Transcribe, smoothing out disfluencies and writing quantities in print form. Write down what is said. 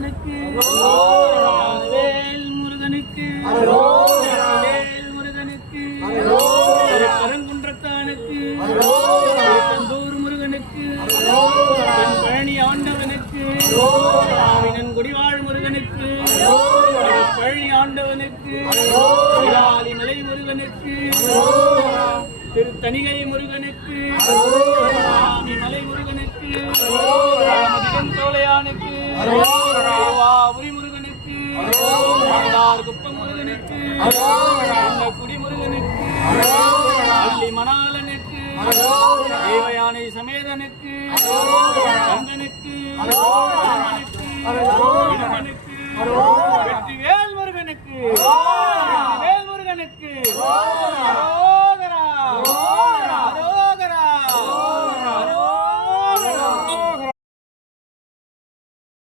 முருகனுக்கு வேல் முருகனுக்கு வேல் முருகனுக்கு கரங்குன்றத்தானுக்கு தந்தூர் முருகனுக்கு பழனி ஆண்டவனுக்கு குடிவாழ் முருகனுக்கு பழனி ஆண்டவனுக்கு மலை முருகனுக்கு திருத்தணிகை முருகனுக்கு மலை முருகனுக்கு சோலையானுக்கு உரி முருகனுக்கு குப்பம் முருகனுக்கு குடி முருகனுக்கு பள்ளி மணாலனுக்கு தேவயானை சமேதனுக்கு கந்தனுக்கு